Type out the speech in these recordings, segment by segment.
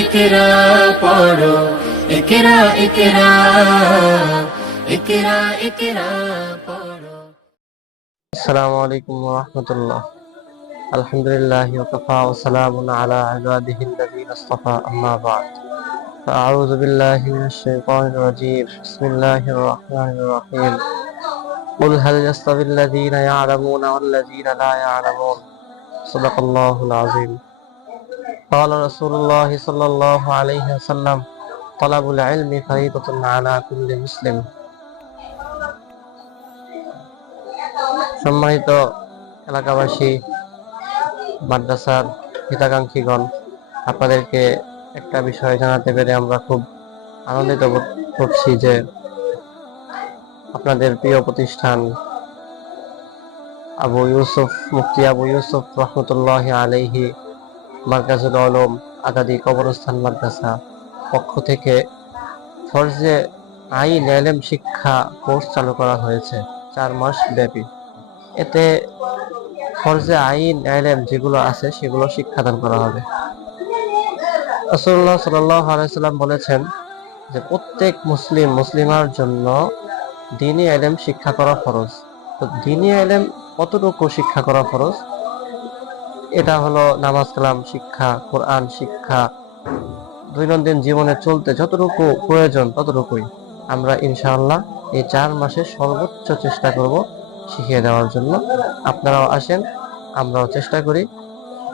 ইকরা পড়ো, ইকরা ইকরা, ইকরা ইকরা পড়ো। আসসালামু আলাইকুম ওয়া রাহমাতুল্লাহ। আলহামদুলিল্লাহি ওয়া কাফা ওয়া সালামুন আলা ইবাদিহিল্লাযীনা ইসতাফা, আম্মা বা'দ। আউযু বিল্লাহি মিনাশ শাইতানির রাজীম। বিসমিল্লাহির রাহমানির রাহিম। কুল হাল ইয়াস্তাবিল্লাযীনা ইয়া'লামুনা ওয়াল্লাযীনা লা ইয়া'লামুন। সাদাকাল্লাহুল আযীম। ক্বালা রাসূলুল্লাহি সাল্লাল্লাহু আলাইহি ওয়াসাল্লাম, তালাবুল ইলমি ফারিদাতুন আলা কুল্লি মুসলিম। সম্মানিত এলাকাবাসী, মাদ্রাসার হিতাকাঙ্ক্ষীগণ, আপনাদেরকে একটা বিষয় জানাতে পেরে আমরা খুব আনন্দিত বোধ করছি যে আপনাদের প্রিয় প্রতিষ্ঠান মুফতি আবু ইউসুফ রহমতুল্লাহি আলাইহি মারকাজুল উলুম আগাদি কবরস্থান মাদ্রাসা পক্ষ থেকে ফরজে আইন ইলম শিক্ষা কোর্স চালু করা হয়েছে 4 মাস ব্যাপী। এতে ফরজে আইন ইলম যেগুলো আছে সেগুলো শিক্ষাদান করা হবে। রাসূলুল্লাহ সাল্লাল্লাহু আলাইহি সাল্লাম বলেছেন যে প্রত্যেক মুসলিমার জন্য দ্বীনি ইলম শিক্ষা করা ফরজ। তো দ্বীনি ইলম কতটুকু শিক্ষা করা ফরজ? এটা হলো নামাজ কালাম শিক্ষা, কোরআন শিক্ষা, দৈনন্দিন জীবনে চলতে যতটুকু প্রয়োজন ততটুকুই আমরা ইনশাআল্লাহ এই 4 মাসে সর্বোচ্চ চেষ্টা করব শিখিয়ে দেওয়ার জন্য। আপনারাও আসেন, আমরাও চেষ্টা করি,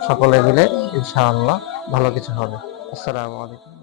সকলে মিলে ইনশাআল্লাহ ভালো কিছু হবে। আসসালামু আলাইকুম।